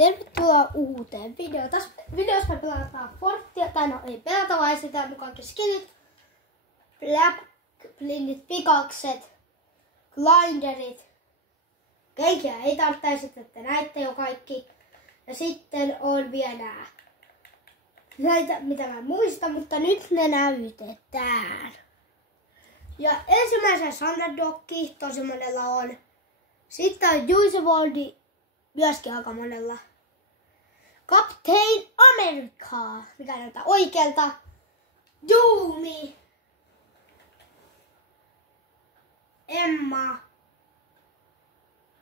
Tervetuloa uuteen videoon. Tässä videossa me pelataan Forttia, tai no ei pelata, vaan esitään mukaan skinit, Blackblindit, pikakset, grinderit. Kenkiä ei tarvitse, että näitte jo kaikki. Ja sitten on vielä näitä, mitä mä muistan, mutta nyt ne näytetään. Ja ensimmäisen Sanderdoggi tosi monella on. Sitten on Juicevoldi myöskin aika monella. Captain America, mikä näyttää oikealta. Doomi. Emma.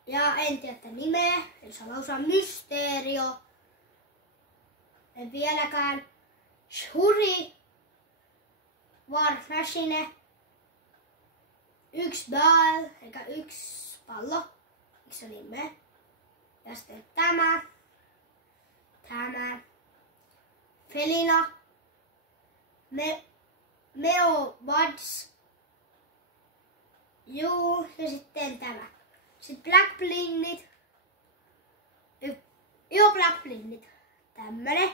Ja en tiedä nimeä, en saa lausua Mysteerio. En vieläkään. Shuri. War Machine. Yksi ball, eikä yksi pallo. Miksi se nimeä? Ja sitten tämä. Felina. Meo Buds. Juu, ja sitten tämä. Sitten Blackblindit. Joo, Blackblindit. Tämmönen.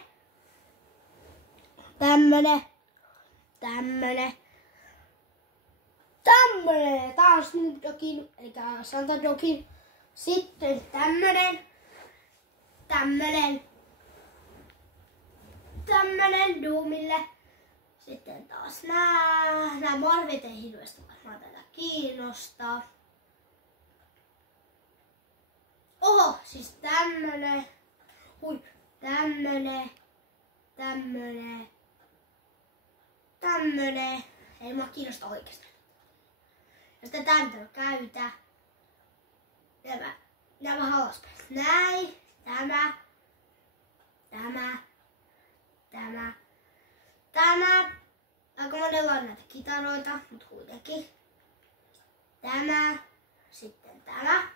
Tää on Snoop Doggin, eli Santa Doggin. Sitten tämmönen Doomille. Sitten taas nää Marvit ei hirveästi varmaan tätä kiinnostaa. Oho, siis tämmönen. Tämmönen. Ei mua kiinnosta oikeesti. Ja sitten tämmönen käytä. Nämä alaspäin. Näin. Tämä. Aika monella on näitä kitaroita, mutta kuitenkin. Tämä. Sitten tämä.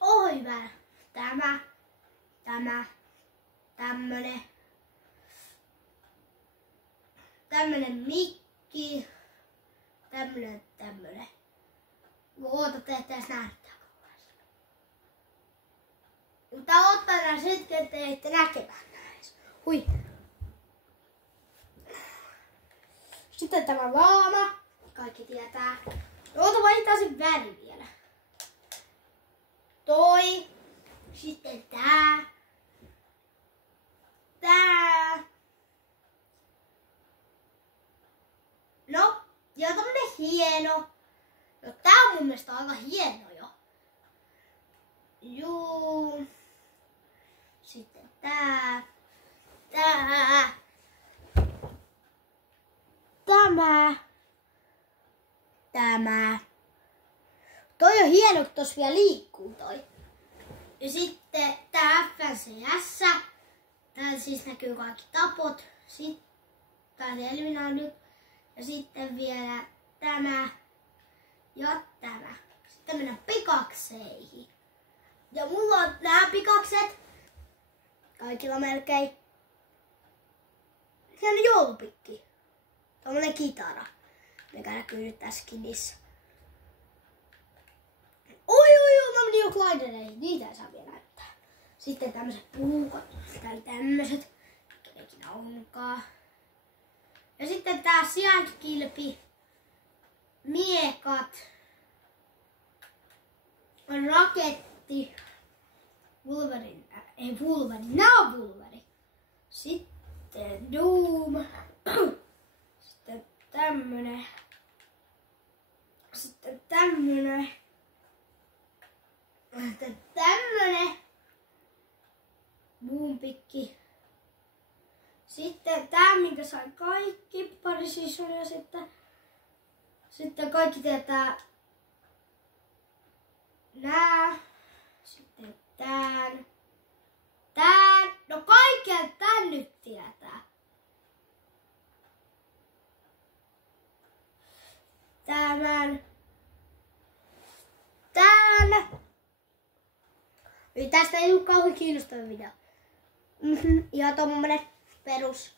Oh, hyvä. Tämmönen mikki. Tämmönen. Ootatte, että edes näyttää kauheasti. Mutta ottaa nää sitten, että ette näkemään näis. Hui. Sitten tämä laama. Kaikki tietää. Oota vaihtaisin väri vielä. Toi. Sitten tää. No, ja tämmönen hieno. No tää on mun mielestä aika hieno jo. Juu. Sitten tää. Tämä. Toi on hieno, kun tossa vielä liikkuu toi. Ja sitten tää FNCS. Täällä siis näkyy kaikki tapot. Sitten tää on eliminaali. Ja sitten vielä tämä. Ja tämä. Sitten mennään pikakseihin. Ja mulla on nämä pikakset. Kaikilla melkein. Se on joulupikki. Tommonen kitara. Mikä näkyy nyt tässä skinissä. Oi, mä menin jo grindereihin. Niitä ei saa vielä näyttää. Sitten tämmöset puukot. Täällä tämmöset. Kenenkin onkaan. Ja sitten tää sijaintikilpi. Miekat. Raketti. Wolverine. Ei Wolverine. Nää on Wolverine. Sitten Doom. Sitten tämmönen. Sitten tämmönen. Boompikki. Sitten tää, minkä sai kaikki. Pari seasonia sitten kaikki tietää nää. Sitten tän. No kaikkea tän nyt tietää. Tän. Tästä ei ollut kauhean kiinnostava video. Ihan tommonen perus.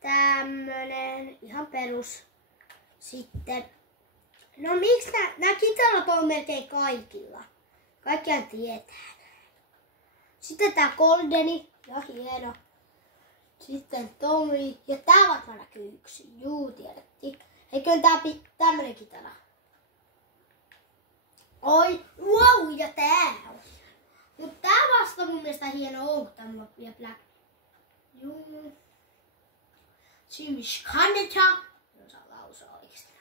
Tämmönen ihan perus. Sitten. No miksi nää kitarat on melkein kaikilla? Kaikkiaan tietää. Sitten tää Goldeni, ja hieno. Sitten Tommy, ja tää varmaan näkyy yksin. Juu, tiedettiin. Eikö tää tämmönen kitara? Oi, wow, ja tää on. Mut tää vasta mun mielestä hieno on, kun tää mulla vielä black. Juu. Simish kanneta. En saa lausua oikeesti.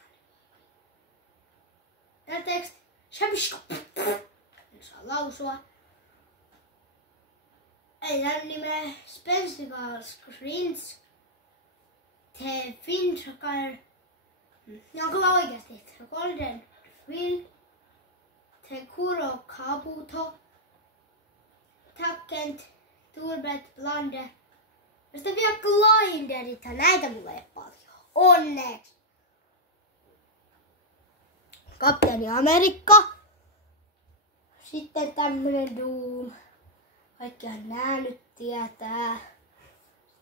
Tää teksti. Shabishka. En saa lausua. Ei tän nimeä. Spensival Screens. The Finchakar. Onko mä oikeesti? The Golden Field. The Kuro Kabuto. Takkent. Turbet Blande. Ja sitten vielä Glinderit. Näitä mulla ei paljon. Onneksi. Kapteeni Amerikka. Sitten tämmönen Doom. Kaikkihan nää nyt tietää.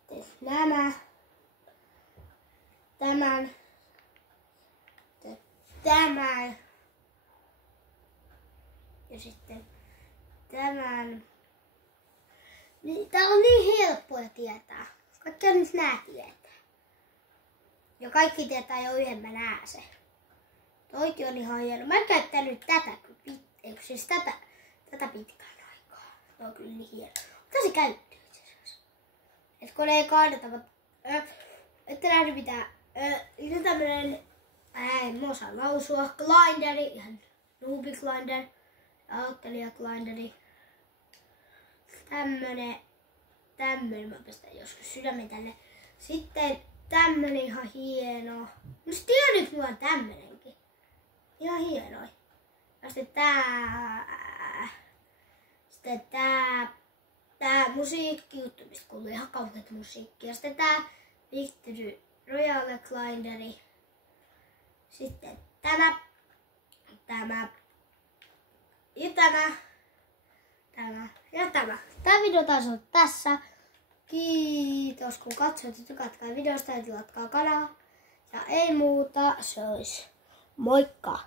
Sitten nämä. Tämän. Tämän. Ja sitten tämän. Tää on niin helppoja tietää. Kaikki nyt nää tietää. Ja kaikki tietää jo yhden mä nää se. Toikin on ihan hieno. Mä en käyttänyt tätä, siis tätä pitkään aikaa. Se on kyllä niin hieno. Mitä se käyttyy itse asiassa? Et kun ei kaadeta, ette nähnyt mitään. Nyt tämmönen, en mä osaa lausua. Glinderi, ihan noobi Glinder. Auttelija Glinderi. Tämmönen, mä pistän joskus sydämen tänne. Sitten tämmönen ihan hieno. No sit nyt mulla on tämmönenkin. Ihan hienoi. Ja sitten tää musiikkijuttu, mistä kuuluu ihan kauheat musiikkia. Ja sitten tää Victory Royal Glinderi. Sitten tämä. Ja tämä. Tää video taas on tässä. Kiitos kun katsoit ja tykätkää videosta ja tilatkaa kanavaa. Ja ei muuta, se olisi moikka!